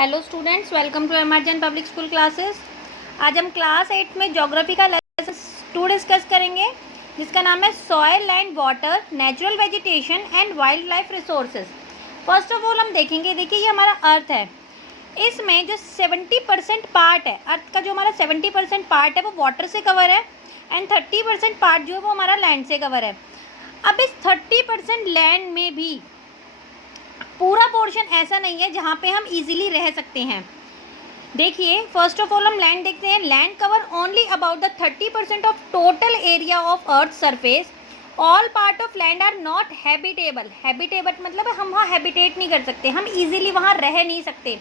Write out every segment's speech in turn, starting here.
Hello students, welcome to एमआरजन public school classes. आज हम क्लास 8 में ज्योग्राफी का लेसन 2 डिस्कस करेंगे, जिसका नाम है soil, land, water, natural vegetation and wild life resources. First of all हम देखेंगे, देखिए ये हमारा अर्थ है। इसमें जो 70% पार्ट है, अर्थ का जो हमारा 70% पार्ट है वो वाटर से कवर है एंड 30% पार्ट जो है वो हमारा लैंड से कवर है। अब इस 30% लैंड में भी पूरा पोर्शन ऐसा नहीं है जहाँ पे हम इजीली रह सकते हैं। देखिए, फर्स्ट ऑफ ऑल हम लैंड देखते हैं। Land cover only about the 30% of total area of earth surface. All part of land are not habitable. Habitable मतलब हम वहाँ हैबिटेट नहीं कर सकते, हम इजीली वहाँ रह नहीं सकते,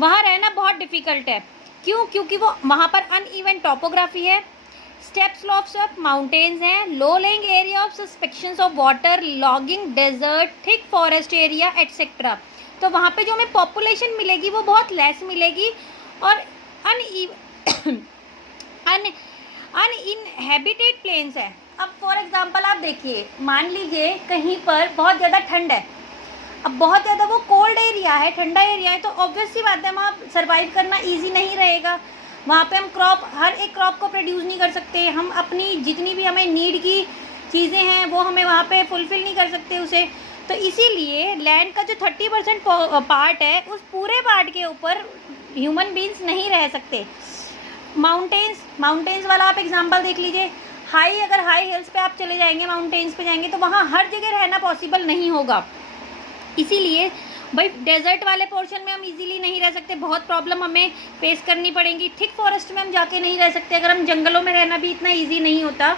वहाँ रहना बहुत डिफ़िकल्ट है। क्यों? क्योंकि वो वहाँ पर अनइवन टोपोग्राफी है, स्टेप स्लोप्स ऑफ माउंटेन्स हैं, low lying area of suspensions of water, logging desert, thick forest area etcetera. तो वहाँ पे जो हमें पॉपुलेशन मिलेगी वो बहुत लेस मिलेगी और अनइनहैबिटेड प्लेन्स है। अब फॉर एग्जांपल आप देखिए, मान लीजिए कहीं पर बहुत ज़्यादा ठंड है, अब बहुत ज़्यादा वो कोल्ड एरिया है, ठंडा एरिया है, तो ऑब्वियस सी बात है वहाँ सर्वाइव करना ईजी नहीं रहेगा। वहाँ पे हम क्रॉप, हर एक क्रॉप को प्रोड्यूस नहीं कर सकते, हम अपनी जितनी भी हमें नीड की चीज़ें हैं वो हमें वहाँ पे फुलफ़िल नहीं कर सकते उसे। तो इसीलिए लैंड का जो 30% पार्ट है, उस पूरे पार्ट के ऊपर ह्यूमन बींग्स नहीं रह सकते। माउंटेन्स वाला आप एग्जांपल देख लीजिए। अगर हाई हिल्स पे आप चले जाएंगे, माउंटेन्स पे जाएंगे, तो वहाँ हर जगह रहना पॉसिबल नहीं होगा। इसीलिए भाई डेजर्ट वाले पोर्शन में हम इजीली नहीं रह सकते, बहुत प्रॉब्लम हमें फेस करनी पड़ेगी। थिक फॉरेस्ट में हम जाके नहीं रह सकते, अगर हम जंगलों में रहना भी इतना इजी नहीं होता।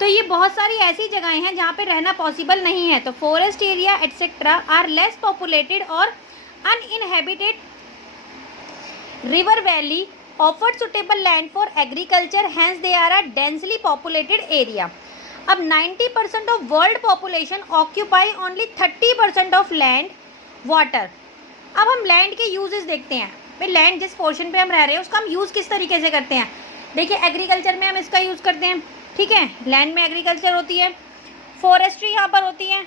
तो ये बहुत सारी ऐसी जगहें हैं जहाँ पे रहना पॉसिबल नहीं है। तो forest area etcetera are less populated और uninhabited. River valley offered suitable land for agriculture, hence they are a densely populated area. अब 90% of world population occupy only 30% of land water. अब हम लैंड के uses देखते हैं। भाई land जिस portion पे हम रह रहे हैं उसका हम यूज़ किस तरीके से करते हैं। देखिए, एग्रीकल्चर में हम इसका यूज़ करते हैं, ठीक है, लैंड में एग्रीकल्चर होती है, फॉरेस्ट्री यहाँ पर होती है,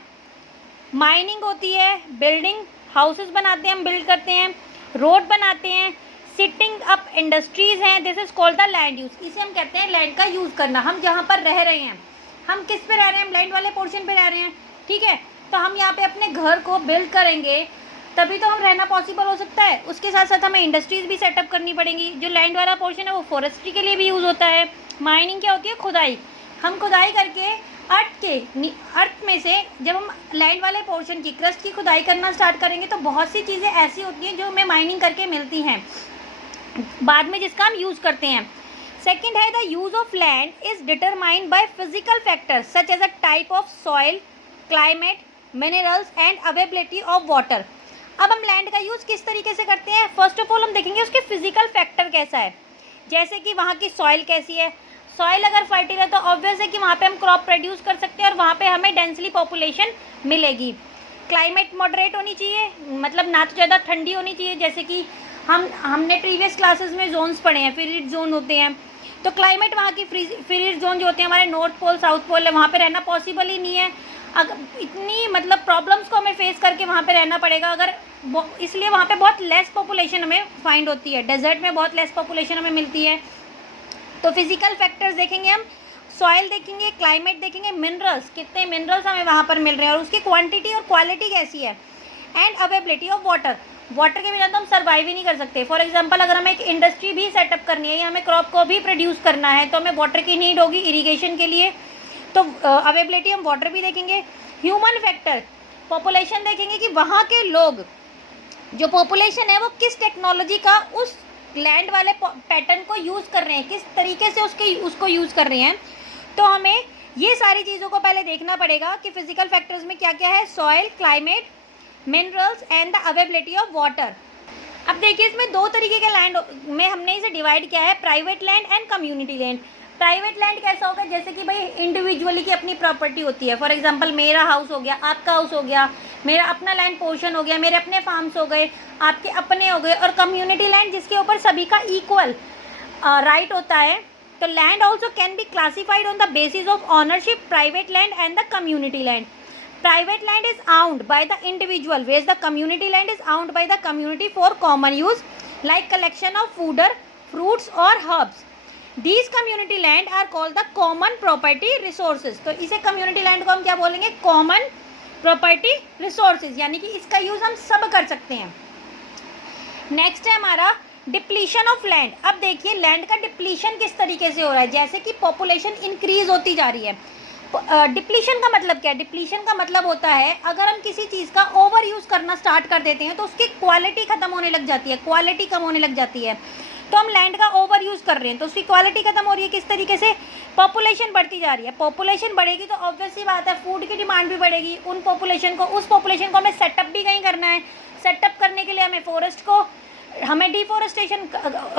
माइनिंग होती है, बिल्डिंग हाउसेस बनाते हैं, हम बिल्ड करते हैं, रोड बनाते हैं, सिटिंग अप इंडस्ट्रीज़ हैं। This is called the land use. इसे हम कहते हैं लैंड का यूज़ करना। हम जहाँ पर रह रहे हैं, हम किस पे रह रहे हैं, हम लैंड वाले पोर्शन पे रह रहे हैं, ठीक है। तो हम यहाँ पे अपने घर को बिल्ड करेंगे तभी तो हम रहना पॉसिबल हो सकता है। उसके साथ साथ हमें इंडस्ट्रीज़ भी सेटअप करनी पड़ेंगी। जो लैंड वाला पोर्शन है वो फॉरेस्ट्री के लिए भी यूज़ होता है। माइनिंग क्या होती है? खुदाई। हम खुदाई करके अर्थ में से जब हम लैंड वाले पोर्शन की क्रस्ट की खुदाई करना स्टार्ट करेंगे तो बहुत सी चीज़ें ऐसी होती हैं जो हमें माइनिंग करके मिलती हैं बाद में, जिसका हम यूज़ करते हैं। सेकेंड है, the use of land is determined by physical factors such as a type of soil, climate, minerals and availability of water. अब हम लैंड का यूज़ किस तरीके से करते हैं? फर्स्ट ऑफ ऑल हम देखेंगे उसके फिजिकल फैक्टर कैसा है, जैसे कि वहाँ की सॉइल कैसी है। सॉइल अगर फर्टाइल है तो ऑब्वियस है कि वहाँ पे हम क्रॉप प्रोड्यूस कर सकते हैं और वहाँ पे हमें डेंसली पॉपुलेशन मिलेगी। क्लाइमेट मॉडरेट होनी चाहिए, मतलब ना तो ज़्यादा ठंडी होनी चाहिए, जैसे कि हमने प्रीवियस क्लासेस में जोन्स पढ़े हैं, फ्रीड जोन होते हैं। तो क्लाइमेट वहाँ की फ्रीड जोन जो होते हैं, हमारे नॉर्थ पोल साउथ पोल है, वहाँ पे रहना पॉसिबल ही नहीं है। अगर इतनी मतलब प्रॉब्लम्स को हमें फेस करके वहाँ पे रहना पड़ेगा, अगर इसलिए वहाँ पे बहुत लेस पॉपुलेशन हमें फाइंड होती है। डेजर्ट में बहुत लेस पॉपुलेशन हमें मिलती है। तो फिजिकल फैक्टर्स देखेंगे हम, सॉइल देखेंगे, क्लाइमेट देखेंगे, मिनरल्स, कितने मिनरल्स हमें वहाँ पर मिल रहे हैं और उसकी क्वांटिटी और क्वालिटी कैसी है, and availability of water. Water के बिना तो हम सर्वाइव ही नहीं कर सकते। फॉर एग्जांपल, अगर हमें एक इंडस्ट्री भी सेटअप करनी है या हमें क्रॉप को भी प्रोड्यूस करना है तो हमें वाटर की नीड होगी इरिगेशन के लिए। तो अवेलेबिलिटी हम वाटर भी देखेंगे। ह्यूमन फैक्टर, पॉपुलेशन देखेंगे कि वहाँ के लोग, जो पॉपुलेशन है वो किस टेक्नोलॉजी का उस लैंड वाले पैटर्न को यूज़ कर रहे हैं, किस तरीके से उसको यूज़ कर रहे हैं। तो हमें ये सारी चीज़ों को पहले देखना पड़ेगा कि फिजिकल फैक्टर्स में क्या क्या है, soil, climate, minerals and the availability of water. अब देखिए, इसमें 2 तरीके के लैंड में हमने इसे डिवाइड किया है, private land and community land. Private land कैसा होगा? जैसे कि भाई इंडिविजुअली की अपनी प्रॉपर्टी होती है। फॉर एग्जांपल, मेरा हाउस हो गया, आपका हाउस हो गया, मेरा अपना लैंड पोर्शन हो गया, मेरे अपने फार्म्स हो गए, आपके अपने हो गए। और कम्युनिटी लैंड जिसके ऊपर सभी का इक्वल राइट होता है। तो land also can be classified on the basis of ownership, private land and the community land. Private land is owned by the individual, whereas the community land is owned by the community for common use, like collection of fodder, fruits or herbs. These community land are called the common property resources. तो इसे community land को हम क्या बोलेंगे? common property resources, यानी कि इसका use हम सब कर सकते हैं. नेक्स्ट है हमारा डिप्लीशन ऑफ लैंड. अब देखिए लैंड का डिप्लीशन किस तरीके से हो रहा है. जैसे कि पॉपुलेशन इंक्रीज होती जा रही है. डिप्लीशन का मतलब क्या है? डिप्लीशन का मतलब होता है अगर हम किसी चीज़ का ओवर यूज़ करना स्टार्ट कर देते हैं तो उसकी क्वालिटी खत्म होने लग जाती है, क्वालिटी कम होने लग जाती है. तो हम लैंड का ओवर यूज़ कर रहे हैं तो उसकी क्वालिटी खत्म हो रही है. किस तरीके से? पॉपुलेशन बढ़ती जा रही है. पॉपुलेशन बढ़ेगी तो ऑब्वियस सी बात है फूड की डिमांड भी बढ़ेगी. उस पॉपुलेशन को हमें सेटअप भी कहीं करना है. सेटअप करने के लिए हमें फॉरेस्ट को, हमें डिफॉरेस्टेशन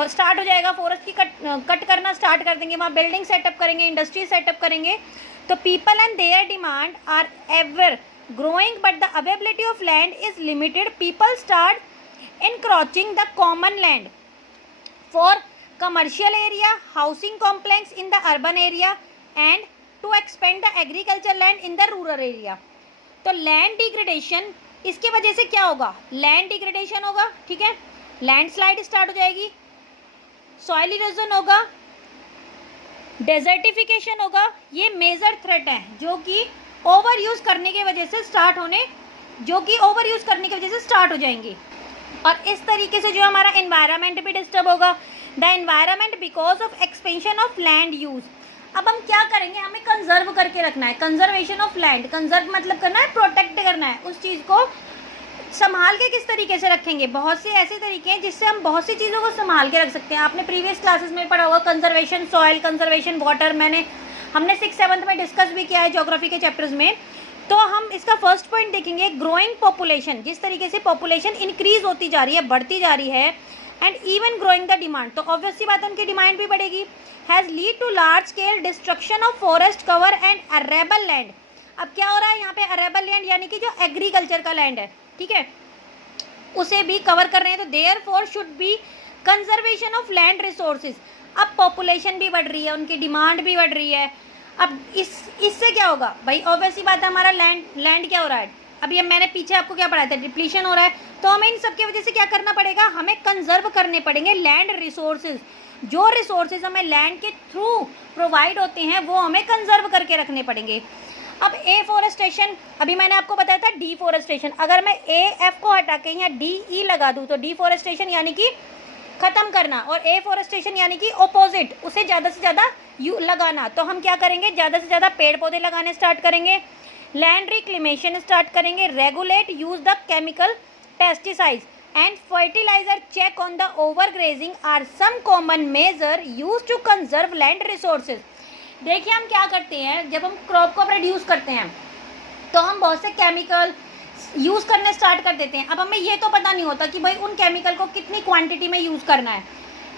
स्टार्ट हो जाएगा. फॉरेस्ट की कट करना स्टार्ट कर देंगे. वहाँ बिल्डिंग सेटअप करेंगे, इंडस्ट्री सेटअप करेंगे. तो people and their demand are ever growing but the availability of land is limited. People start encroaching the common land for commercial area, housing complex in the urban area and to expand the agriculture land in the rural area. तो land degradation, इसके वजह से क्या होगा? Land degradation होगा, ठीक है, landslide start हो जाएगी, सॉइल इरोजन होगा, डेजर्टिफिकेशन होगा. ये मेजर थ्रेट है जो कि ओवर यूज करने की वजह से स्टार्ट हो जाएंगे. और इस तरीके से जो हमारा एनवायरनमेंट भी डिस्टर्ब होगा. The environment because of expansion of land use. अब हम क्या करेंगे? हमें कंजर्व करके रखना है. कंजर्वेशन ऑफ लैंड, कंजर्व मतलब करना है, प्रोटेक्ट करना है. उस चीज़ को संभाल के किस तरीके से रखेंगे? बहुत से ऐसे तरीके हैं जिससे हम बहुत सी चीज़ों को संभाल के रख सकते हैं. आपने प्रीवियस क्लासेस में पढ़ा होगा कंजर्वेशन सॉइल, कंजर्वेशन वाटर. हमने 6th-7th में डिस्कस भी किया है ज्योग्राफी के चैप्टर्स में. तो हम इसका फर्स्ट पॉइंट देखेंगे, ग्रोइंग पॉपुलेशन. जिस तरीके से पॉपुलेशन इंक्रीज होती जा रही है, बढ़ती जा रही है, and even growing the demand, तो ऑब्वियस सी बात है उनकी डिमांड भी बढ़ेगी. Has lead to large scale destruction of forest cover and arable land. अब क्या हो रहा है यहाँ पे? अरेबल लैंड यानी कि जो एग्रीकल्चर का लैंड है, ठीक है, उसे भी कवर कर रहे हैं. तो therefore should be conservation of land resources. अब पॉपुलेशन भी बढ़ रही है, उनकी डिमांड भी बढ़ रही है. अब इससे क्या होगा भाई? ऑब्वियसली बात है हमारा लैंड क्या हो रहा है? अभी मैंने पीछे आपको क्या पढ़ाया था? डिप्लीशन हो रहा है. तो हमें इन सब की वजह से क्या करना पड़ेगा? हमें कंजर्व करने पड़ेंगे लैंड रिसोर्सेज. जो रिसोर्सेज हमें लैंड के थ्रू प्रोवाइड होते हैं वो हमें कंजर्व करके रखने पड़ेंगे. अब एफॉरेस्टेशन, अभी मैंने आपको बताया था डिफॉरेस्टेशन. अगर मैं एफ को हटा के यहाँ DE लगा दूँ तो डिफॉरेस्टेशन यानी कि ख़त्म करना, और एफॉरेस्टेशन यानी कि ऑपोजिट, उसे ज़्यादा से ज़्यादा लगाना. तो हम क्या करेंगे? ज़्यादा से ज़्यादा पेड़ पौधे लगाने स्टार्ट करेंगे, लैंड रिक्लेमेशन स्टार्ट करेंगे, regulate use the chemical pesticides and fertilizer, check on the overgrazing are some common measure use to conserve land resources. देखिए हम क्या करते हैं, जब हम क्रॉप को प्रोड्यूस करते हैं तो हम बहुत से केमिकल यूज़ करने स्टार्ट कर देते हैं. अब हमें ये तो पता नहीं होता कि भाई उन केमिकल को कितनी क्वांटिटी में यूज़ करना है.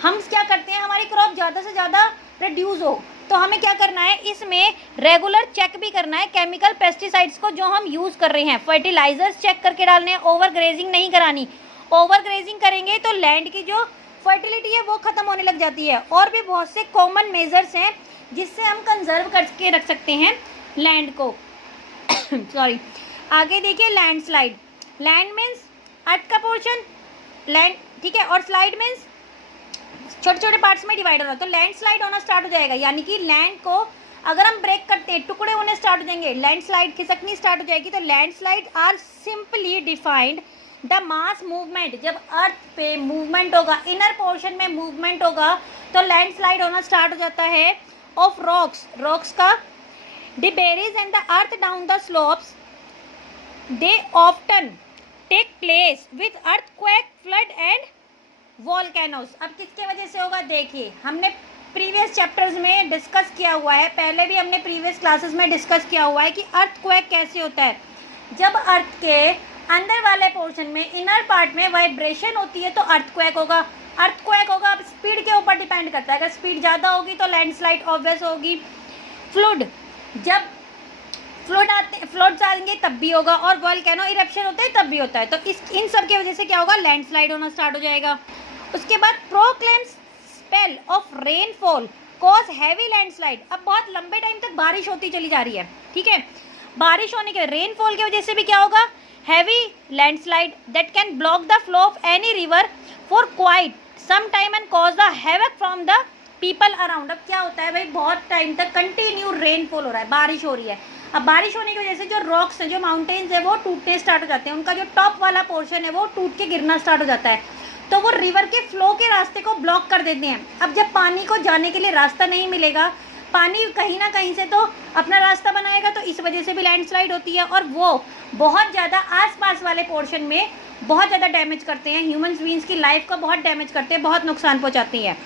हम क्या करते हैं, हमारी क्रॉप ज़्यादा से ज़्यादा प्रोड्यूस हो, तो हमें क्या करना है? इसमें रेगुलर चेक भी करना है केमिकल पेस्टिसाइड्स को जो हम यूज़ कर रहे हैं. फर्टिलाइजर्स चेक करके डालने हैं, ओवर ग्रेजिंग नहीं करानी. ओवर ग्रेजिंग करेंगे तो लैंड की जो फर्टिलिटी है वो ख़त्म होने लग जाती है. और भी बहुत से कॉमन मेजर्स हैं जिससे हम कंजर्व करके रख सकते हैं लैंड को. सॉरी, आगे देखिए लैंडस्लाइड. लैंड मीन्स अर्थ का पोर्शन, लैंड, ठीक है, और स्लाइड मीन्स छोटे छोटे पार्ट्स में डिवाइड होना. तो लैंडस्लाइड होना स्टार्ट हो जाएगा, यानी कि लैंड को अगर हम ब्रेक करते हैं टुकड़े होने स्टार्ट हो जाएंगे, लैंडस्लाइड खिसकनी स्टार्ट हो जाएगी. तो landslide are simply defined the mass movement. जब अर्थ पे मूवमेंट होगा, इनर पोर्शन में मूवमेंट होगा तो लैंडस्लाइड होना स्टार्ट हो जाता है. ऑफ रॉक्स का debris and the earth down the slopes, they often take place with earthquake, flood and volcanoes. अब किसके वजह से होगा? देखिए हमने प्रीवियस चैप्टर्स में डिस्कस किया हुआ है, पहले भी हमने प्रीवियस क्लासेस में डिस्कस किया हुआ है कि अर्थक्वेक कैसे होता है. जब अर्थ के अंदर वाले पोर्शन में, इनर पार्ट में वाइब्रेशन होती है तो अर्थक्वेक होगा. अब स्पीड के ऊपर डिपेंड करता है. अगर स्पीड ज़्यादा होगी तो लैंडस्लाइड ऑब्वियस होगी. फ्लड, जब फ्लड्स आएंगे तब भी होगा, और वोल्केनो इरप्शन होते हैं तब भी होता है. तो इन सब की वजह से क्या होगा? लैंडस्लाइड होना स्टार्ट हो जाएगा. उसके बाद proclaim spell of rainfall cause heavy landslide. अब बहुत लंबे टाइम तक बारिश होती चली जा रही है, ठीक है, बारिश होने के रेनफॉल की वजह से भी क्या होगा, heavy landslide that can block the flow of any river for quite some time and cause the havoc from the people around. अब क्या होता है भाई, बहुत टाइम तक कंटिन्यू रेनफॉल हो रहा है, बारिश हो रही है। अब बारिश होने की वजह से जो रॉक्स हैं, जो माउंटेन्स है, वो टूटने स्टार्ट हो जाते हैं, उनका जो टॉप वाला पोर्शन है वो टूट के गिरना स्टार्ट हो जाता है, तो वो रिवर के फ्लो के रास्ते को ब्लॉक कर देते हैं। अब जब पानी को जाने के लिए रास्ता नहीं मिलेगा, पानी कहीं ना कहीं से तो अपना रास्ता बनाएगा, तो इस वजह से भी लैंडस्लाइड होती है, और वो बहुत ज़्यादा आसपास वाले पोर्शन में बहुत ज़्यादा डैमेज करते हैं, ह्यूमन बीइंग्स की लाइफ का बहुत डैमेज करते हैं, बहुत नुकसान पहुँचाती हैं।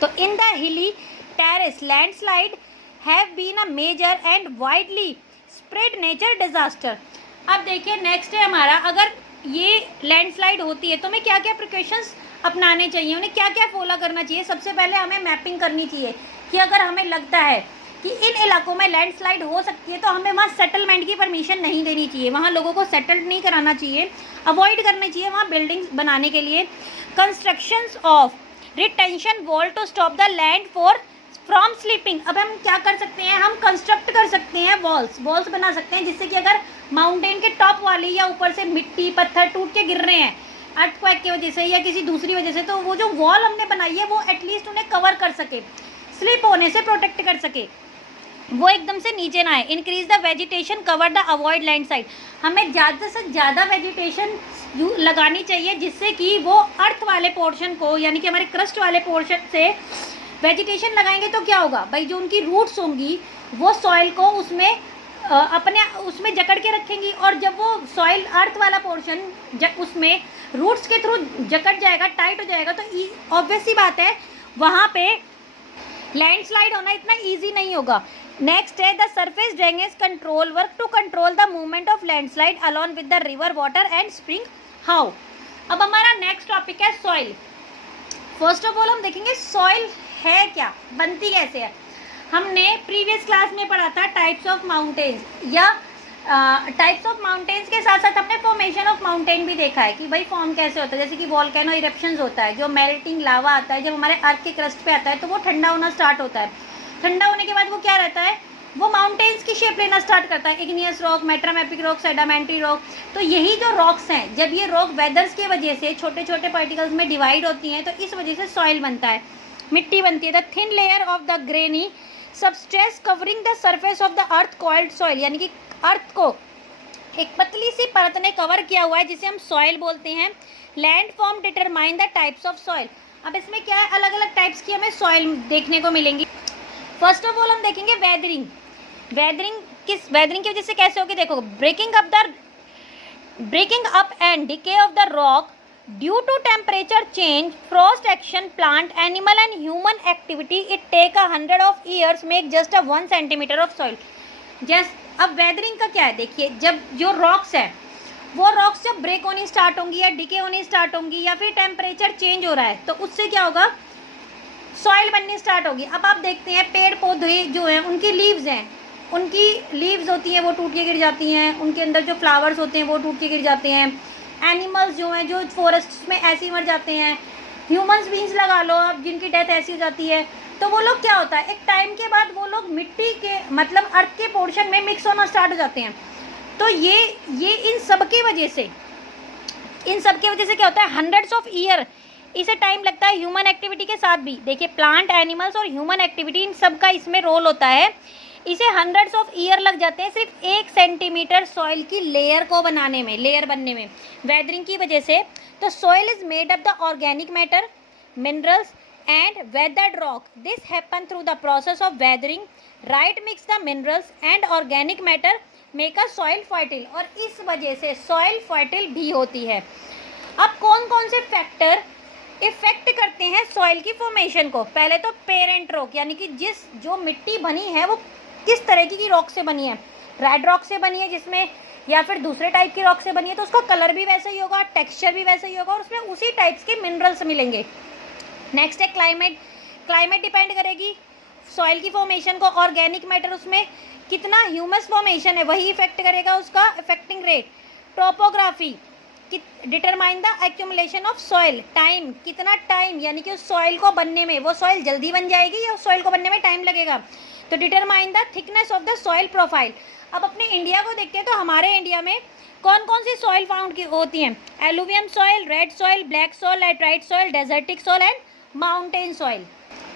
तो in the hilly terrace landslide have been a major and widely spread nature disaster. अब देखिए नेक्स्ट है हमारा, अगर ये लैंडस्लाइड होती है तो हमें क्या क्या प्रिकॉशंस अपनाने चाहिए, उन्हें क्या क्या फॉलो करना चाहिए। सबसे पहले हमें मैपिंग करनी चाहिए कि अगर हमें लगता है कि इन इलाकों में लैंडस्लाइड हो सकती है तो हमें वहाँ सेटलमेंट की परमिशन नहीं देनी चाहिए, वहाँ लोगों को सेटल्ड नहीं कराना चाहिए, अवॉइड करना चाहिए वहाँ बिल्डिंग्स बनाने के लिए। Constructions of retention wall to stop the land for from slipping. अब हम क्या कर सकते हैं, हम कंस्ट्रक्ट कर सकते हैं वॉल्स बना सकते हैं, जिससे कि अगर माउंटेन के टॉप वाली या ऊपर से मिट्टी पत्थर टूट के गिर रहे हैं अर्थक्वेक की वजह से या किसी दूसरी वजह से, तो वो जो वॉल हमने बनाई है वो एटलीस्ट उन्हें कवर कर सके, स्लिप होने से प्रोटेक्ट कर सके, वो एकदम से नीचे ना आए। Increase the vegetation cover the avoid landslide. हमें ज़्यादा से ज़्यादा वेजिटेशन लगानी चाहिए, जिससे कि वो अर्थ वाले पोर्शन को, यानी कि हमारे क्रस्ट वाले पोर्शन से वेजिटेशन लगाएंगे तो क्या होगा भाई, जो उनकी रूट्स होंगी वो सॉइल को उसमें अपने उसमें जकड़ के रखेंगी, और जब वो सॉइल अर्थ वाला पोर्शन उसमें रूट्स के थ्रू जकड़ जाएगा, टाइट हो जाएगा, तो ऑब्वियस सी बात है वहाँ पे लैंडस्लाइड होना इतना ईजी नहीं होगा। नेक्स्ट है the surface drainage control work to control the movement of landslide along with the river water and spring how. अब हमारा नेक्स्ट टॉपिक है सॉइल। फर्स्ट ऑफ ऑल हम देखेंगे सॉइल है क्या, बनती कैसे है। हमने प्रीवियस क्लास में पढ़ा था टाइप्स ऑफ माउंटेन्स, या टाइप्स ऑफ माउंटेन्स के साथ साथ हमने फॉर्मेशन ऑफ माउंटेन भी देखा है कि भाई फॉर्म कैसे होता है। जैसे कि वॉल्केनो इरप्शंस होता है, जो मेल्टिंग लावा आता है जब हमारे अर्थ के क्रस्ट पे आता है तो वो ठंडा होना स्टार्ट होता है, ठंडा होने के बाद वो क्या रहता है, वो माउंटेन्स की शेप लेना स्टार्ट करता है, इग्नियस रॉक, मेट्रामेपिक रॉक, सेडामेंट्री रॉक। तो यही जो रॉक्स हैं, जब ये रॉक वेदर्स की वजह से छोटे छोटे पार्टिकल्स में डिवाइड होती हैं, तो इस वजह से सॉइल बनता है, मिट्टी बनती है। The thin layer of the grainy substance covering the surface of the earth called soil, यानी कि अर्थ को एक पतली सी परत ने कवर किया हुआ है जिसे हम सॉइल बोलते हैं। Land form determine the types of soil. अब इसमें क्या है, अलग अलग टाइप्स की हमें सॉइल देखने को मिलेंगी। फर्स्ट ऑफ ऑल हम देखेंगे वेदरिंग। वेदरिंग की वजह से कैसे होगी, देखो, breaking up and decay of the rock due to temperature change, frost action, plant, animal and human activity, it take 100 of years make just 1 centimeter of soil. अब weathering का क्या है, देखिए, जब जो रॉक्स है वो रॉक्स जब ब्रेक होनी स्टार्ट होंगी या डिके होनी स्टार्ट होंगी या फिर टेम्परेचर चेंज हो रहा है, तो उससे क्या होगा, सॉइल बननी स्टार्ट होगी। अब आप देखते हैं पेड़ पौधे जो हैं उनकी लीव्स हैं, उनकी लीव्स होती हैं वो टूट के गिर जाती हैं, उनके अंदर जो फ्लावर्स होते हैं वो टूट के गिर जाते हैं। एनिमल्स जो हैं जो फॉरेस्ट में ऐसे ही मर जाते हैं। ह्यूमन्स बींग्स लगा लो अब, जिनकी डेथ ऐसी हो जाती है, तो वो लोग क्या होता है, एक टाइम के बाद वो लोग मिट्टी के मतलब अर्थ के पोर्शन में मिक्स होना स्टार्ट हो जाते हैं। तो ये इन सब की वजह से क्या होता है, हंड्रेड्स ऑफ ईयर इसे टाइम लगता है। ह्यूमन एक्टिविटी के साथ भी देखिए, प्लांट, एनिमल्स और ह्यूमन एक्टिविटी, इन सब का इसमें रोल होता है। इसे हंड्रेड्स ऑफ ईयर लग जाते हैं सिर्फ 1 सेंटीमीटर सॉइल की लेयर को बनाने में, लेयर बनने में, वेदरिंग की वजह से। तो soil is made up the organic matter, minerals and weathered rock. This happen through the process of weathering. Right mix the minerals and organic matter make a soil fertile. और इस वजह से soil fertile भी होती है। अब कौन कौन से फैक्टर इफेक्ट करते हैं सॉइल की फॉर्मेशन को। पहले तो पेरेंट रॉक, यानी कि जो मिट्टी बनी है वो किस तरह की रॉक से बनी है, रेड रॉक से बनी है जिसमें, या फिर दूसरे टाइप की रॉक से बनी है, तो उसका कलर भी वैसा ही होगा, टेक्सचर भी वैसा ही होगा और उसमें उसी टाइप्स के मिनरल्स मिलेंगे। नेक्स्ट है क्लाइमेट डिपेंड करेगी सॉइल की फॉर्मेशन को। ऑर्गेनिक मैटर, उसमें कितना ह्यूमस फॉर्मेशन है वही इफेक्ट करेगा उसका affecting rate. Topography determine the accumulation of soil. Time, कितना टाइम, यानी कि उस सॉइल को बनने में, वो सॉइल जल्दी बन जाएगी या उस सॉइल को बनने में टाइम लगेगा। तो तो determine the thickness of the soil profile. अब अपने इंडिया को देखते हैं तो हमारे इंडिया में कौन कौन सी सॉइल फाउंड की होती हैं? Alluvium soil, red soil, black soil, laterite soil, desertic soil and mountain soil.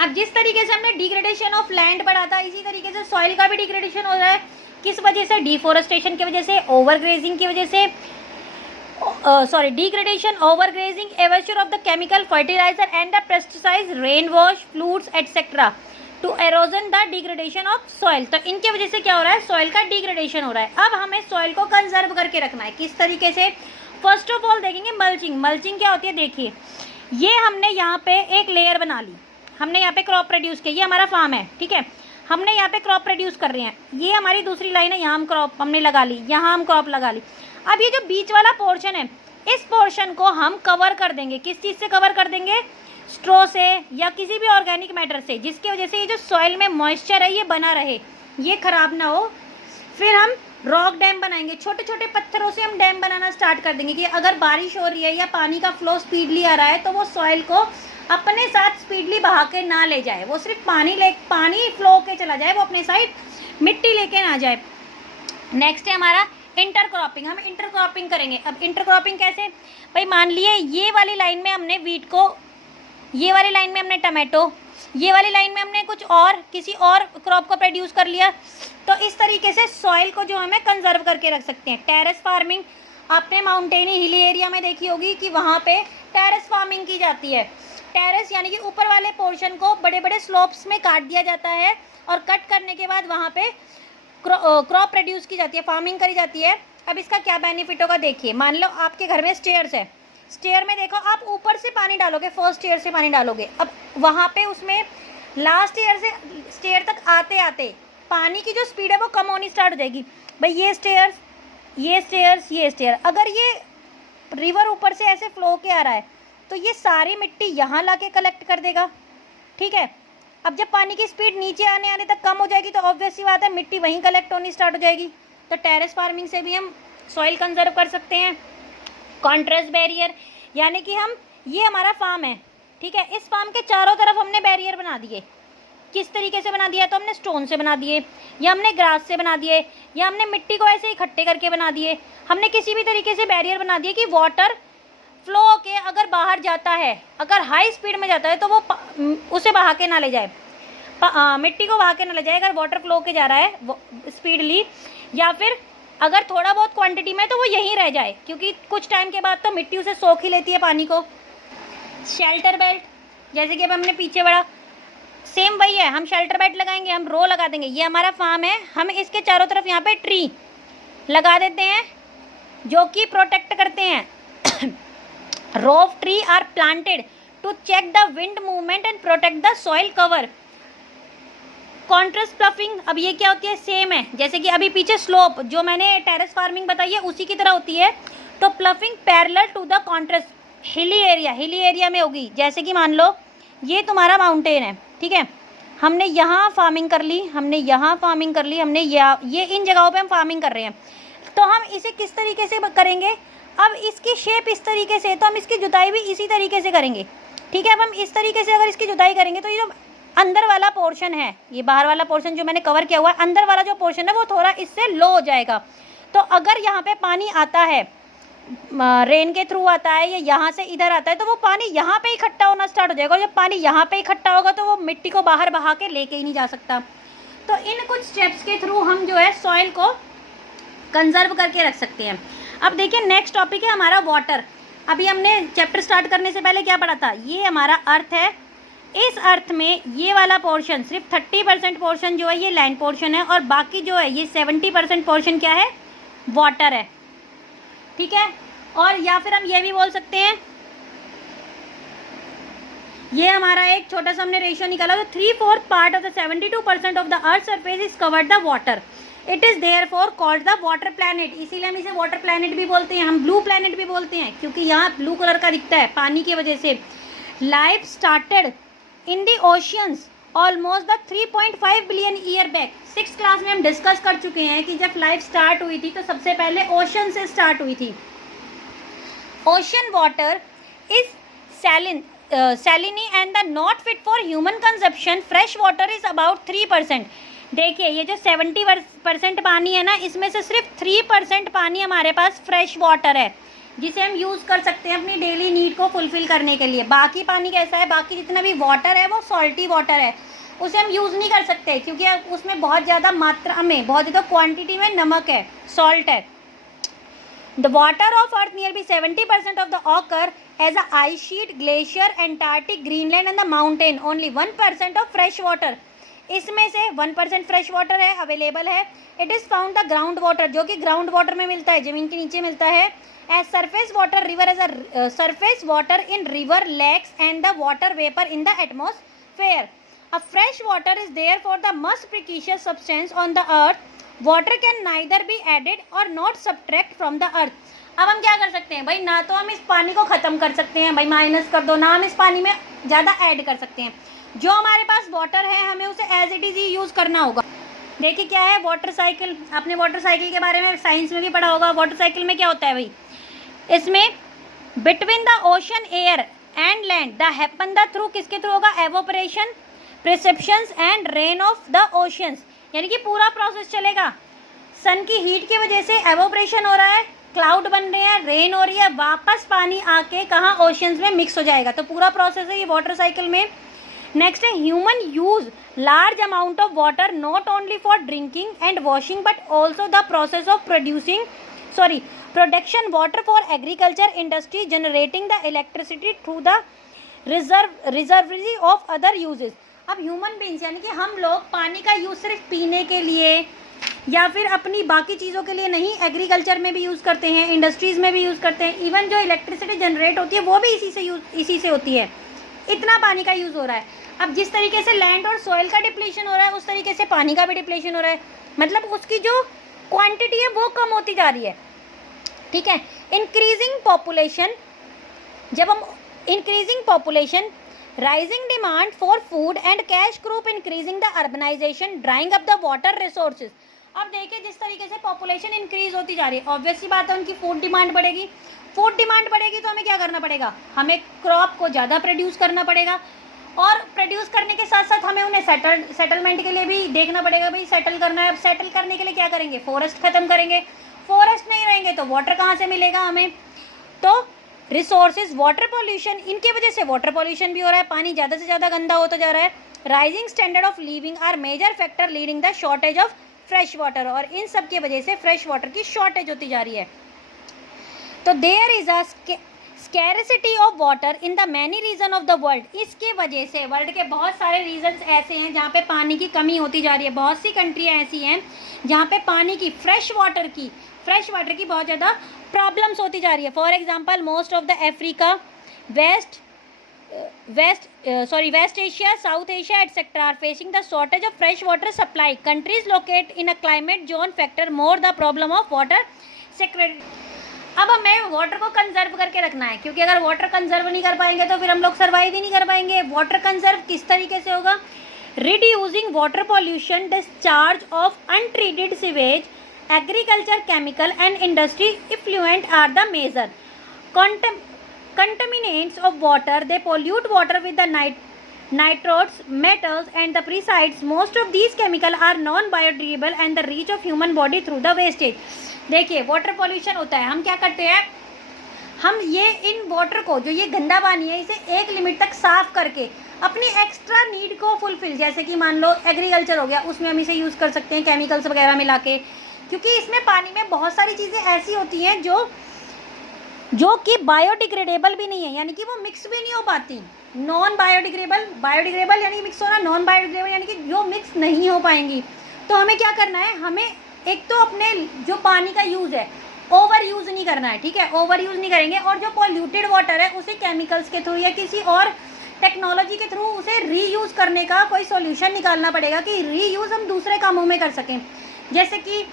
अब जिस तरीके से हमने डिग्रेडेशन ऑफ लैंड बढ़ा था, इसी तरीके से सॉइल का भी डिग्रेडेशन हो रहा है। किस वजह से? डिफोरेस्टेशन की वजह से, ओवरग्रेजिंग की वजह से, डिग्रेडेशन, ओवरग्रेजिंग, एवर्चर of the chemical fertilizer and the pesticides, rain wash, floods etcetera to erosion the degradation of soil. तो इनके वजह से क्या हो रहा है? सॉइल का डिग्रेडेशन हो रहा है। अब हमें सॉइल को कंजर्व करके रखना है। किस तरीके से? फर्स्ट ऑफ ऑल देखेंगे मल्चिंग। मल्चिंग क्या होती है? देखिए, ये हमने यहाँ पे एक लेयर बना ली, हमने यहाँ पे क्रॉप प्रोड्यूस किया। ये हमारा फार्म है, ठीक है, हमने यहाँ पे क्रॉप प्रोड्यूस कर रहे हैं। ये हमारी दूसरी लाइन है, यहाँ हम क्रॉप हमने लगा ली, यहाँ हम क्रॉप लगा ली। अब ये जो बीच वाला पोर्शन है, इस पोर्शन को हम कवर कर देंगे। किस चीज़ से कवर कर देंगे? स्ट्रॉ से या किसी भी ऑर्गेनिक मैटर से, जिसकी वजह से ये जो सॉइल में मॉइस्चर है ये बना रहे, ये खराब ना हो। फिर हम रॉक डैम बनाएंगे, छोटे छोटे पत्थरों से हम डैम बनाना स्टार्ट कर देंगे कि अगर बारिश हो रही है या पानी का फ्लो स्पीडली आ रहा है तो वो सॉइल को अपने साथ स्पीडली बहा के ना ले जाए, वो सिर्फ पानी फ्लो के चला जाए, वो अपने साइड मिट्टी लेके ना जाए। नेक्स्ट है हमारा इंटरक्रॉपिंग। हम इंटरक्रॉपिंग करेंगे। अब इंटरक्रॉपिंग कैसे? भाई मान लिए ये वाली लाइन में हमने वीट को, ये वाली लाइन में हमने टमाटो, ये वाली लाइन में हमने कुछ और किसी और क्रॉप को प्रोड्यूस कर लिया। तो इस तरीके से सॉइल को जो हमें कंजर्व करके रख सकते हैं। टेरेस फार्मिंग आपने माउंटेनी हिली एरिया में देखी होगी कि वहाँ पे टेरेस फार्मिंग की जाती है। टेरेस यानी कि ऊपर वाले पोर्शन को बड़े बड़े स्लोप्स में काट दिया जाता है और कट करने के बाद वहाँ पे क्रॉप प्रोड्यूस की जाती है, फार्मिंग करी जाती है। अब इसका क्या बेनिफिट होगा? देखिए, मान लो आपके घर में स्टेयर्स है, स्टेयर में देखो आप ऊपर से पानी डालोगे, फर्स्ट ईयर से पानी डालोगे। अब वहाँ पे उसमें लास्ट ईयर से स्टेयर तक आते आते पानी की जो स्पीड है वो कम होनी स्टार्ट हो जाएगी। भाई ये स्टेयर्स, ये स्टेयर्स, ये स्टेयर, अगर ये रिवर ऊपर से ऐसे फ्लो के आ रहा है तो ये सारी मिट्टी यहाँ ला के कलेक्ट कर देगा, ठीक है। अब जब पानी की स्पीड नीचे आने आने तक कम हो जाएगी तो ऑब्वियस सी बात है मिट्टी वहीं कलेक्ट होनी स्टार्ट हो जाएगी। तो टेरेस फार्मिंग से भी हम सॉइल कंजर्व कर सकते हैं। कॉन्ट्रास्ट बैरियर, यानी कि हम, ये हमारा फार्म है, ठीक है, इस फार्म के चारों तरफ हमने बैरियर बना दिए। किस तरीके से बना दिया? तो हमने स्टोन से बना दिए, या हमने ग्रास से बना दिए, या हमने मिट्टी को ऐसे इकट्ठे करके बना दिए। हमने किसी भी तरीके से बैरियर बना दिए कि वाटर फ्लो के अगर बाहर जाता है, अगर हाई स्पीड में जाता है तो वो उसे बहा के ना ले जाए, मिट्टी को बहा के ना ले जाए अगर वाटर फ्लो के जा रहा है स्पीडली, या फिर अगर थोड़ा बहुत क्वांटिटी में तो वो यहीं रह जाए, क्योंकि कुछ टाइम के बाद तो मिट्टी उसे सोख ही लेती है पानी को। शेल्टर बेल्ट, जैसे कि अब हमने पीछे बढ़ा, सेम वही है, हम शेल्टर बेल्ट लगाएंगे, हम रो लगा देंगे। ये हमारा फार्म है, हम इसके चारों तरफ यहाँ पे ट्री लगा देते हैं जो कि प्रोटेक्ट करते हैं। Row of tree are planted to check the wind movement and protect the soil cover. Contrast ploughing, अब ये क्या होती है? सेम है, जैसे कि अभी पीछे स्लोप जो मैंने टेरेस फार्मिंग बताई है उसी की तरह होती है। तो ploughing parallel to the contrast, hilly area में होगी। जैसे कि मान लो ये तुम्हारा माउंटेन है, ठीक है, हमने यहाँ फार्मिंग कर ली, हमने यहाँ फार्मिंग कर ली, हमने ये इन जगहों पे हम फार्मिंग कर रहे हैं। तो हम इसे किस तरीके से करेंगे? अब इसकी शेप इस तरीके से, तो हम इसकी जुताई भी इसी तरीके से करेंगे, ठीक है। अब हम इस तरीके से अगर इसकी जुताई करेंगे तो ये जो अंदर वाला पोर्शन है, ये बाहर वाला पोर्शन जो मैंने कवर किया हुआ है, अंदर वाला जो पोर्शन है वो थोड़ा इससे लो हो जाएगा। तो अगर यहाँ पे पानी आता है, रेन के थ्रू आता है या यहाँ से इधर आता है, तो वो पानी यहाँ पे इकट्ठा होना स्टार्ट हो जाएगा। और जब पानी यहाँ पे इकट्ठा होगा तो वो मिट्टी को बाहर बहा के लेके ही नहीं जा सकता। तो इन कुछ स्टेप्स के थ्रू हम जो है सॉइल को कंजर्व करके रख सकते हैं। अब देखिए नेक्स्ट टॉपिक है हमारा वाटर। अभी हमने चैप्टर स्टार्ट करने से पहले क्या पढ़ा था? ये हमारा अर्थ है, इस अर्थ में ये वाला पोर्शन, सिर्फ 30% पोर्शन जो है ये लैंड पोर्शन है, और बाकी जो है ये 70% पोर्शन क्या है? वाटर है, ठीक है। और या फिर हम ये भी बोल सकते हैं, ये हमारा एक छोटा सा हमने रेशियो निकाला, तो 3/4 part of the 72% of the earth surface is covered the water. It is therefore called the water planet. इसीलिए हम इसे वाटर प्लैनेट भी बोलते हैं, हम ब्लू प्लैनेट भी बोलते हैं, क्योंकि यहाँ ब्लू कलर का दिखता है पानी की वजह से। Life started in the oceans almost the 3.5 billion year back. 6th class में हम डिस्कस कर चुके हैं कि जब लाइफ स्टार्ट हुई थी तो सबसे पहले ओशन से स्टार्ट हुई थी। Ocean water is saline and the not fit for human consumption. Fresh water is about 3%. देखिए ये जो 70% पानी है ना, इसमें से सिर्फ 3% पानी हमारे पास फ्रेश वाटर है, जिसे हम यूज़ कर सकते हैं अपनी डेली नीड को फुलफ़िल करने के लिए। बाकी पानी कैसा है, बाकी जितना भी वाटर है वो सॉल्टी वाटर है, उसे हम यूज़ नहीं कर सकते क्योंकि उसमें बहुत ज़्यादा मात्रा में, बहुत ज़्यादा क्वांटिटी में नमक है, सॉल्ट है। The water of earth nearly 70% of the occur as a ice sheet, glacier, Antarctic, Greenland and the mountain. Only 1% of fresh water. इसमें से 1% फ्रेश वाटर है, अवेलेबल है। It is found the ground water, जो कि ground water में मिलता है, ज़मीन के नीचे मिलता है। As surface water river as a surface water in river, lakes and the water vapour in the atmosphere. A fresh water is there for the most precious substance on the earth. Water can neither be added or not subtract from the earth. अब हम क्या कर सकते हैं भाई, ना तो हम इस पानी को ख़त्म कर सकते हैं भाई, माइनस कर दो, ना हम इस पानी में ज़्यादा ऐड कर सकते हैं। जो हमारे पास वाटर है हमें उसे एज इट इज़ ही यूज़ करना होगा। देखिए क्या है वाटर साइकिल, आपने वाटर साइकिल के बारे में साइंस में भी पढ़ा होगा। वाटर साइकिल में क्या होता है भाई, इसमें between the ocean, air and land the happen the through, किसके थ्रू होगा, evaporation, precipitations and rain of the oceans. यानी कि पूरा प्रोसेस चलेगा, सन की हीट की वजह से एवोपरेशन हो रहा है, क्लाउड बन रहे हैं, रेन हो रही है, वापस पानी आके कहाँ, ओशंस में मिक्स हो जाएगा। तो पूरा प्रोसेस है ये वाटर साइकिल में। नेक्स्ट है human use large amount of water not only for drinking and washing but also the process of production water for agriculture industry, generating the electricity through the reservoir of other uses. अब human beings यानी कि हम लोग पानी का use सिर्फ पीने के लिए या फिर अपनी बाकी चीज़ों के लिए नहीं, एग्रीकल्चर में भी यूज़ करते हैं, इंडस्ट्रीज़ में भी यूज़ करते हैं, इवन जो इलेक्ट्रिसिटी जनरेट होती है वो भी इसी से होती है। इतना पानी का यूज़ हो रहा है। अब जिस तरीके से लैंड और सॉइल का डिप्लीशन हो रहा है, उस तरीके से पानी का भी डिप्लीशन हो रहा है, मतलब उसकी जो क्वांटिटी है वो कम होती जा रही है। ठीक है, इंक्रीजिंग पॉपुलेशन, जब हम increasing population, rising demand for food and cash crop, increasing the urbanization, drying up the water resources. अब देखिए जिस तरीके से पॉपुलेशन इंक्रीज होती जा रही है, ऑब्वियस सी बात है उनकी फूड डिमांड बढ़ेगी। फूड डिमांड बढ़ेगी तो हमें क्या करना पड़ेगा, हमें क्रॉप को ज़्यादा प्रोड्यूस करना पड़ेगा, और प्रोड्यूस करने के साथ साथ हमें उन्हें सेटलमेंट के लिए भी देखना पड़ेगा, भाई सेटल करना है। अब सेटल करने के लिए क्या करेंगे, फॉरेस्ट ख़त्म करेंगे। फॉरेस्ट नहीं रहेंगे तो वाटर कहाँ से मिलेगा हमें, तो रिसोर्सेज, वाटर पॉल्यूशन, इनकी वजह से वाटर पॉल्यूशन भी हो रहा है, पानी ज़्यादा से ज़्यादा गंदा होता जा रहा है। Rising standard of living are major factor leading the shortage of fresh water, और इन सब की वजह से फ्रेश वाटर की शॉर्टेज होती जा रही है। तो there is a scarcity of water in the many region of the world. इसके वजह से वर्ल्ड के बहुत सारे रीजन्स ऐसे हैं जहाँ पे पानी की कमी होती जा रही है। बहुत सी कंट्रियाँ ऐसी हैं जहाँ पे पानी की, फ्रेश वाटर की बहुत ज़्यादा प्रॉब्लम्स होती जा रही है। For example most of the Africa, west Asia, south Asia etcetera are facing the shortage of fresh water supply. Countries locate in a climate zone factor more the problem of water security. अब हमें water को conserve करके रखना है, क्योंकि अगर water conserve नहीं कर पाएंगे तो फिर हम लोग सर्वाइव ही नहीं कर पाएंगे। वाटर कंजर्व किस तरीके से होगा, reducing water pollution, discharge of untreated sewage, agriculture, chemical and industry effluent are the major contaminants of water. They pollute water with the nitrates, metals and the pesticides. Most of these chemicals are non-biodegradable and the reach of human body through the wastage. देखिए water pollution होता है, हम क्या करते हैं, हम ये in water को, जो ये गंदा पानी है, इसे एक लिमिट तक साफ करके अपनी एक्स्ट्रा नीड को फुलफिल, जैसे कि मान लो एग्रीकल्चर हो गया, उसमें हम इसे यूज़ कर सकते हैं केमिकल्स वगैरह मिला के, क्योंकि इसमें पानी में बहुत सारी चीज़ें ऐसी होती हैं जो कि बायोडिग्रेडेबल भी नहीं है, यानी कि वो मिक्स भी नहीं हो पाती। नॉन बायोडिग्रेडेबल यानी मिक्स होना, नॉन बायोडिग्रेडेबल यानी कि जो मिक्स नहीं हो पाएंगी। तो हमें क्या करना है, हमें एक तो अपने जो पानी का यूज़ है ओवर यूज़ नहीं करना है, ठीक है, ओवर यूज़ नहीं करेंगे, और जो पॉल्यूटेड वाटर है उसे केमिकल्स के थ्रू या किसी और टेक्नोलॉजी के थ्रू उसे रीयूज़ करने का कोई सॉल्यूशन निकालना पड़ेगा कि रीयूज़ हम दूसरे कामों में कर सकें, जैसे कि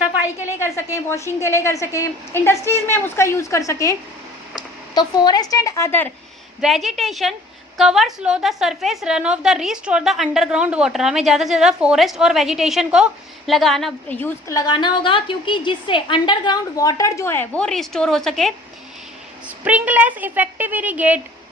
सफाई के लिए कर सकें, वॉशिंग के लिए कर सकें, इंडस्ट्रीज़ में हम उसका यूज़ कर सकें। तो forest and other vegetation cover slow the surface run of the restore the underground water. हमें ज़्यादा से ज़्यादा फॉरेस्ट और वेजिटेशन को लगाना होगा, क्योंकि जिससे अंडरग्राउंड वाटर जो है वो रिस्टोर हो सके। Sprinklers effective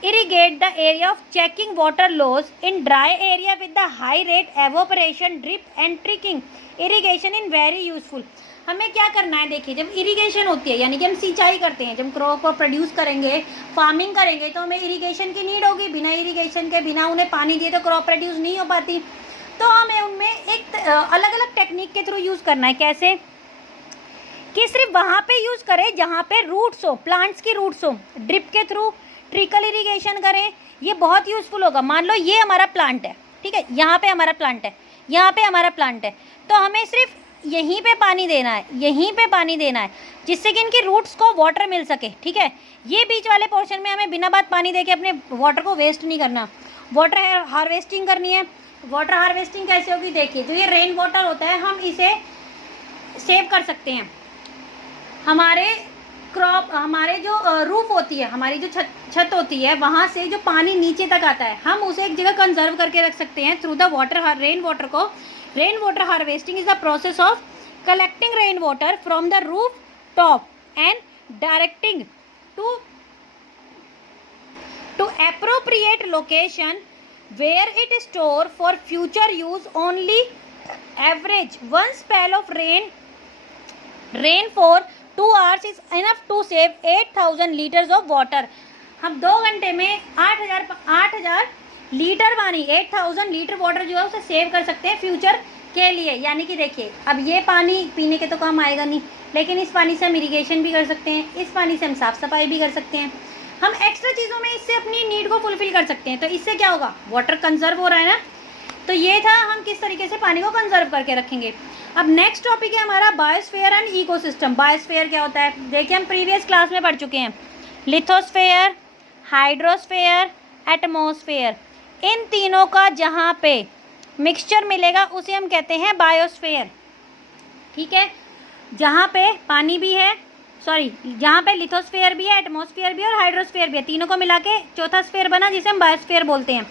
irrigate the area of checking water loss in dry area with the high rate evaporation, drip and trickling irrigation in very useful। हमें क्या करना है, देखिए जब इरिगेशन होती है यानी कि हम सिंचाई करते हैं, जब क्रॉप को प्रोड्यूस करेंगे, फार्मिंग करेंगे तो हमें इरिगेशन की नीड होगी। बिना इरिगेशन के, बिना उन्हें पानी दिए तो क्रॉप प्रोड्यूस नहीं हो पाती। तो हमें उनमें एक अलग अलग टेक्निक के थ्रू यूज़ करना है। कैसे कि सिर्फ वहाँ पे यूज़ करें जहाँ पे रूट्स हो, प्लांट्स की रूट्स हो। ड्रिप के थ्रू ट्रिकल इरिगेशन करें, ये बहुत यूज़फुल होगा। मान लो ये हमारा प्लांट है, ठीक है, यहाँ पे हमारा प्लांट है, यहाँ पे हमारा प्लांट है, तो हमें सिर्फ यहीं पे पानी देना है, यहीं पे पानी देना है, जिससे कि इनकी रूट्स को वाटर मिल सके। ठीक है, ये बीच वाले पोर्शन में हमें बिना बात पानी देके अपने वाटर को वेस्ट नहीं करना, वाटर हार्वेस्टिंग करनी है। वाटर हार्वेस्टिंग कैसे होगी, देखिए जो ये रेन वाटर होता है हम इसे सेव कर सकते हैं। हमारे क्रॉप, हमारे जो रूफ होती है, हमारी जो छत होती है, वहाँ से जो पानी नीचे तक आता है हम उसे एक जगह कंजर्व करके रख सकते हैं through the water, rain water को। Rain water harvesting is the process of collecting rain water from the roof top and directing to appropriate location where it store for future use only average one spell of rain for 2 hours is enough to save 8000 liters of water। हम 2 घंटे में 8000 litre पानी, 8000 litre water जो है उसे save कर सकते हैं फ्यूचर के लिए। यानी कि देखिए अब ये पानी पीने के तो काम आएगा नहीं, लेकिन इस पानी से हम इरिगेशन भी कर सकते हैं, इस पानी से हम साफ़ सफाई भी कर सकते हैं, हम एक्स्ट्रा चीज़ों में इससे अपनी नीड को फुलफिल कर सकते हैं। तो इससे क्या होगा, वाटर कंजर्व हो रहा है ना। तो ये था हम किस तरीके से पानी को कंजर्व करके रखेंगे। अब नेक्स्ट टॉपिक है हमारा बायोस्फीयर एंड इकोसिस्टम। बायोस्फीयर क्या होता है, देखिए हम प्रीवियस क्लास में पढ़ चुके हैं, लिथोस्फेयर, हाइड्रोस्फेयर, एटमॉस्फेयर, इन तीनों का जहाँ पे मिक्सचर मिलेगा उसे हम कहते हैं बायोस्फेयर। ठीक है, जहाँ पे पानी भी है, जहाँ पे लिथोस्फेयर भी है, एटमॉस्फेयर भी है और हाइड्रोस्फेयर भी है, तीनों को मिला के चौथा स्फेयर बना जिसे हम बायोस्फेयर बोलते हैं।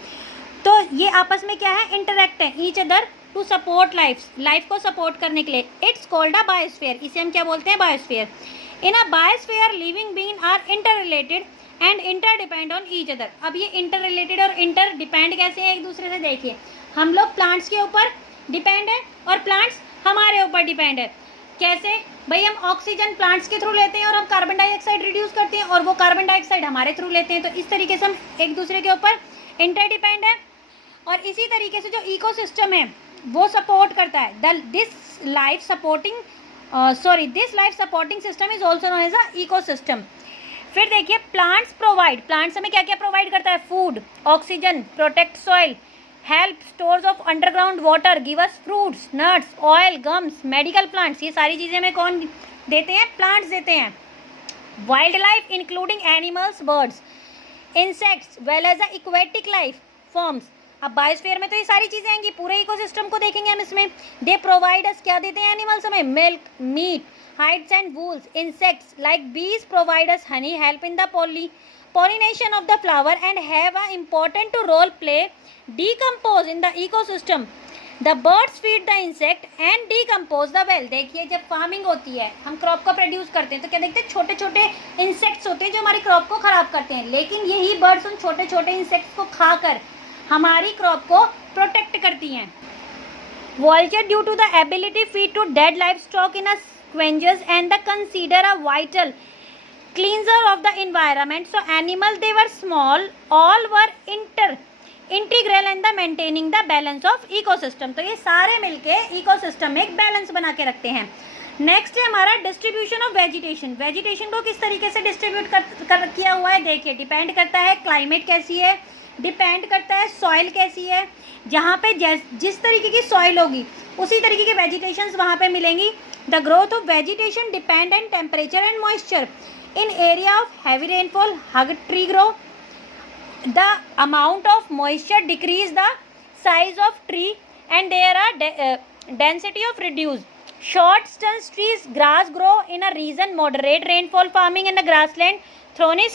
तो ये आपस में क्या है, इंटरेक्ट है each other to support life को सपोर्ट करने के लिए। इट्स कॉल्ड अ बायोस्फेयर, इसे हम क्या बोलते हैं, biosphere. In a biosphere living being are interrelated and interdepend on each other. अब ये इंटर रिलेटेड और इंटर डिपेंड कैसे हैं एक दूसरे से, देखिए हम लोग प्लांट्स के ऊपर डिपेंड है और प्लांट्स हमारे ऊपर डिपेंड है। कैसे भाई, हम ऑक्सीजन प्लांट्स के थ्रू लेते हैं और हम कार्बन डाइऑक्साइड रिड्यूस करते हैं और वो कार्बन डाइऑक्साइड हमारे थ्रू लेते हैं। तो इस तरीके से हम एक दूसरे के ऊपर इंटरडिपेंड है। और इसी तरीके से जो इकोसिस्टम है वो सपोर्ट करता है। This life supporting system is also known as a ecosystem. फिर देखिए प्लांट्स हमें क्या क्या प्रोवाइड करता है, food, oxygen, protect soil, help stores of underground water, give us fruits, nuts, oil, gums, medical plants. ये सारी चीज़ें हमें कौन देते हैं, प्लांट्स देते हैं। Wild life including animals, birds, insects well as aquatic life forms. अब बायोस्फीयर में तो ये सारी चीज़ें आएंगी, पूरे इकोसिस्टम को देखेंगे हम इसमें। दे प्रोवाइड अस, क्या देते हैं एनिमल्स हमें, milk, meat, hides and wools. Insects like bees provide us honey, help in the pollination of the flower and have an important role play decompose in the ecosystem. The birds feed the insect and decompose the well. देखिए जब farming होती है, हम crop को produce करते हैं तो क्या देखते हैं, छोटे छोटे इंसेक्ट्स होते हैं जो हमारी क्रॉप को ख़राब करते हैं, लेकिन यही बर्ड्स उन छोटे छोटे इंसेक्ट्स को खाकर हमारी क्रॉप को प्रोटेक्ट करती हैं। Vulture due to the ability feed to dead livestock in a squenches and the consider a vital cleanser of the environment. So animal they were small, all were integral in the maintaining the balance of ecosystem. तो ये सारे मिलके ecosystem में एक balance बना के रखते हैं। नेक्स्ट है हमारा डिस्ट्रीब्यूशन ऑफ वेजिटेशन। वेजिटेशन को किस तरीके से डिस्ट्रीब्यूट किया हुआ है, देखिए डिपेंड करता है क्लाइमेट कैसी है, डिपेंड करता है सॉइल कैसी है। जहाँ पे जिस तरीके की सॉइल होगी उसी तरीके की वेजिटेशंस वहाँ पे मिलेंगी। The growth of vegetation depend and temperature and moisture. In area of heavy rainfall huge tree grow, the amount of moisture decrease the size of tree and there are density of reduce. Short stunts trees grass grow in a region, moderate rainfall farming in the grassland, thorny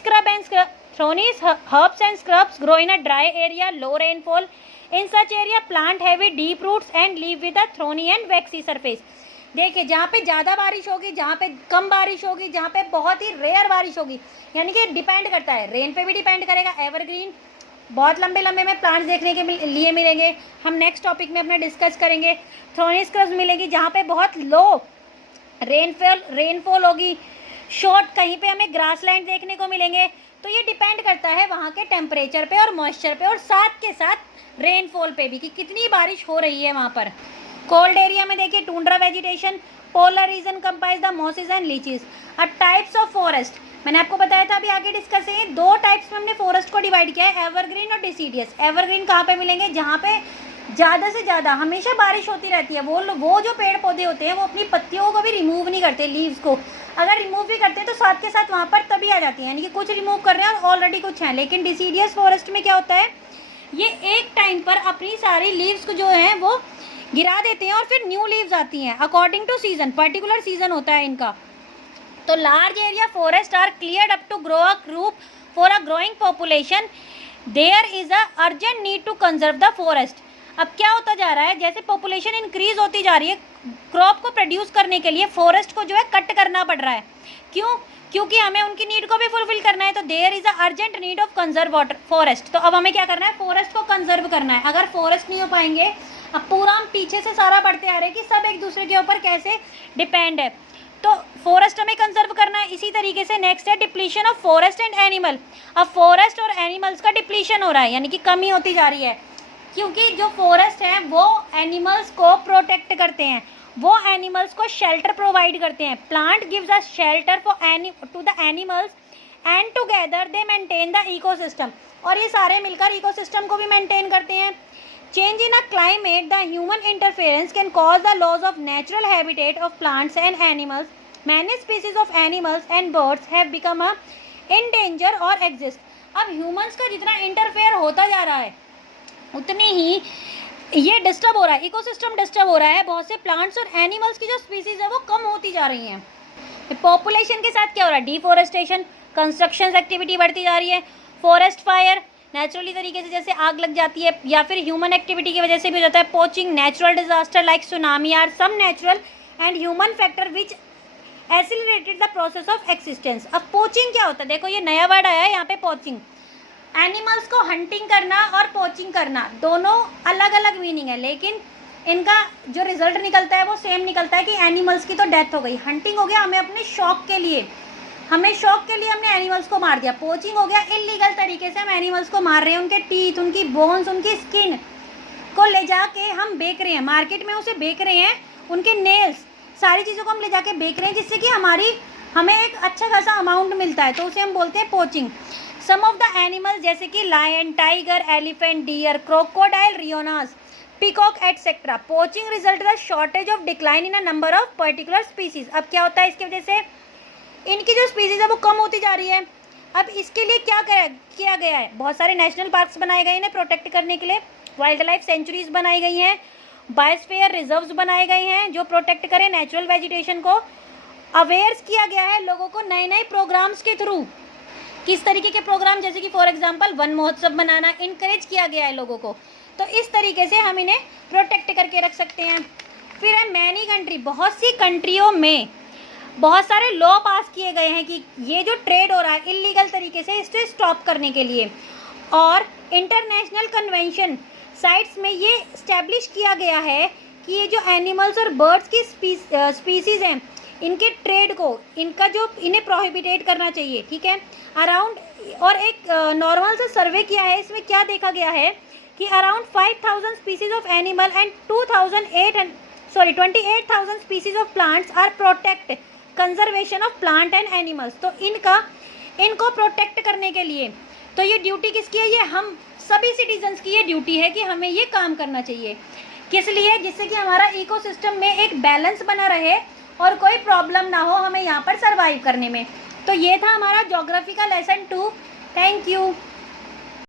herbs and scrubs grow in a dry area, low rainfall. In such area plant have deep roots and leaf with a thorny and waxy surface. देखिए जहाँ पे ज़्यादा बारिश होगी, जहाँ पे कम बारिश होगी, जहाँ पे बहुत ही रेयर बारिश होगी, यानी कि डिपेंड करता है, रेन पे भी डिपेंड करेगा। एवरग्रीन बहुत लंबे लंबे में प्लांट्स देखने के लिए मिलेंगे, हम नेक्स्ट टॉपिक में अपना डिस्कस करेंगे। थ्रोनिस्कस मिलेगी जहाँ पे बहुत लो रेनफॉल होगी। शॉर्ट कहीं पे हमें ग्रासलैंड देखने को मिलेंगे। तो ये डिपेंड करता है वहाँ के टेम्परेचर पे और मॉइस्चर पे और साथ के साथ रेनफॉल पे भी कि कितनी बारिश हो रही है वहाँ पर। कोल्ड एरिया में देखिए tundra vegetation, polar region comprise the mosses and lichens. अब टाइप्स ऑफ फॉरेस्ट मैंने आपको बताया था, अभी आगे डिस्कस करेंगे। दो टाइप्स में हमने फॉरेस्ट को डिवाइड किया है, एवरग्रीन और डिसीडियस। एवरग्रीन कहाँ पे मिलेंगे? जहाँ पे ज़्यादा से ज़्यादा हमेशा बारिश होती रहती है। वो जो पेड़ पौधे होते हैं वो अपनी पत्तियों को भी रिमूव नहीं करते, लीव्स को। अगर रिमूव भी करते हैं तो साथ के साथ वहाँ पर तभी आ जाती है, यानी कि कुछ रिमूव कर रहे हैं और ऑलरेडी कुछ है। लेकिन डिसीडियस फॉरेस्ट में क्या होता है, ये एक टाइम पर अपनी सारी लीव्स को जो है वो गिरा देते हैं और फिर न्यू लीव्स आती हैं according to season, particular season होता है इनका। तो large area forest are cleared up to grow a group for a growing population, there is a urgent need to conserve the forest. अब क्या होता जा रहा है, जैसे पॉपुलेशन इंक्रीज होती जा रही है, क्रॉप को प्रोड्यूस करने के लिए फॉरेस्ट को जो है कट करना पड़ रहा है। क्यों? क्योंकि हमें उनकी नीड को भी फुलफिल करना है। तो there is a urgent need of conserve water forest. तो अब हमें क्या करना है, फॉरेस्ट को कंजर्व करना है। अगर फॉरेस्ट नहीं हो पाएंगे, अब पूरा हम पीछे से सारा पढ़ते आ रहे हैं कि सब एक दूसरे के ऊपर कैसे डिपेंड है, तो फॉरेस्ट हमें कंजर्व करना है। इसी तरीके से नेक्स्ट है depletion of forest and animal. अब फॉरेस्ट और एनिमल्स का डिप्लीशन हो रहा है, यानी कि कमी होती जा रही है, क्योंकि जो फॉरेस्ट हैं वो एनिमल्स को प्रोटेक्ट करते हैं, वो एनिमल्स को शेल्टर प्रोवाइड करते हैं। Plant gives a shelter for to the animals and together they maintain the ecosystem. और ये सारे मिलकर इकोसिस्टम को भी मेंटेन करते हैं। Change in a climate, the human interference can cause the loss of natural habitat of plants and animals. Many species of animals and birds have become in danger or exist. अब humans का जितना interfere होता जा रहा है उतनी ही ये disturb हो रहा है, इकोसिस्टम डिस्टर्ब हो रहा है। बहुत से प्लांट्स और एनिमल्स की जो स्पीसीज है वो कम होती जा रही हैं। पॉपुलेशन के साथ क्या हो रहा है, डिफॉरेस्टेशन, कंस्ट्रक्शन एक्टिविटी बढ़ती जा रही है, फॉरेस्ट फायर नेचुरली तरीके से जैसे आग लग जाती है, या फिर ह्यूमन एक्टिविटी की वजह से भी हो जाता है। Poaching, natural disaster like tsunami are some natural and human factor which accelerated the process of existence. अब पोचिंग क्या होता है, देखो ये नया वर्ड आया है यहाँ पे, पोचिंग। एनिमल्स को हंटिंग करना और पोचिंग करना दोनों अलग अलग मीनिंग है, लेकिन इनका जो रिजल्ट निकलता है वो सेम निकलता है कि एनिमल्स की तो डेथ हो गई। हंटिंग हो गया हमें अपने शौक के लिए, हमने एनिमल्स को मार दिया। पोचिंग हो गया इलीगल तरीके से हम एनिमल्स को मार रहे हैं, उनके टीथ, उनकी बोन्स, उनकी स्किन को ले जाके हम बेच रहे हैं, मार्केट में उसे बेच रहे हैं, उनके नेल्स, सारी चीज़ों को हम ले जाके बेच रहे हैं, जिससे कि हमें एक अच्छा खासा अमाउंट मिलता है, तो उसे हम बोलते हैं poaching. Some of the animals जैसे कि lion, tiger, elephant, deer, crocodile, rhinos, peacock etcetera. Poaching result the shortage of decline in a number of particular species. अब क्या होता है, इसकी वजह से इनकी जो स्पीसीज है वो कम होती जा रही है। अब इसके लिए क्या किया गया है, बहुत सारे नेशनल पार्क्स बनाए गए हैं प्रोटेक्ट करने के लिए, वाइल्ड लाइफ सेंचुरीज बनाई गई हैं, बायोस्फीयर रिजर्व्स बनाए गए हैं जो प्रोटेक्ट करें नेचुरल वेजिटेशन को। अवेयर्स किया गया है लोगों को नए नए प्रोग्राम्स के थ्रू। किस तरीके के प्रोग्राम, जैसे कि फॉर एग्जांपल वन महोत्सव बनाना, इनकरेज किया गया है लोगों को। तो इस तरीके से हम इन्हें प्रोटेक्ट करके रख सकते हैं। फिर है मैनी कंट्री, बहुत सी कंट्रियों में बहुत सारे लॉ पास किए गए हैं कि ये जो ट्रेड हो रहा है इलीगल तरीके से, इससे स्टॉप करने के लिए। और इंटरनेशनल कन्वेंशन साइट्स में ये इस्टेब्लिश किया गया है कि ये जो एनिमल्स और बर्ड्स की स्पीसीज़ हैं, इनके ट्रेड को, इनका जो इन्हें प्रोहिबिटेट करना चाहिए, ठीक है। अराउंड, और एक नॉर्मल सा सर्वे किया है, इसमें क्या देखा गया है कि around 5000 species of animal and 28,000 species of plants are protect conservation of plant and animals. तो इनको प्रोटेक्ट करने के लिए, तो ये ड्यूटी किसकी है, ये हम सभी सिटीजन्स की ये ड्यूटी है कि हमें ये काम करना चाहिए। किस लिए, जिससे कि हमारा इकोसिस्टम में एक बैलेंस बना रहे और कोई प्रॉब्लम ना हो हमें यहाँ पर सर्वाइव करने में। तो ये था हमारा ज्योग्राफी का लेसन 2। Thank you.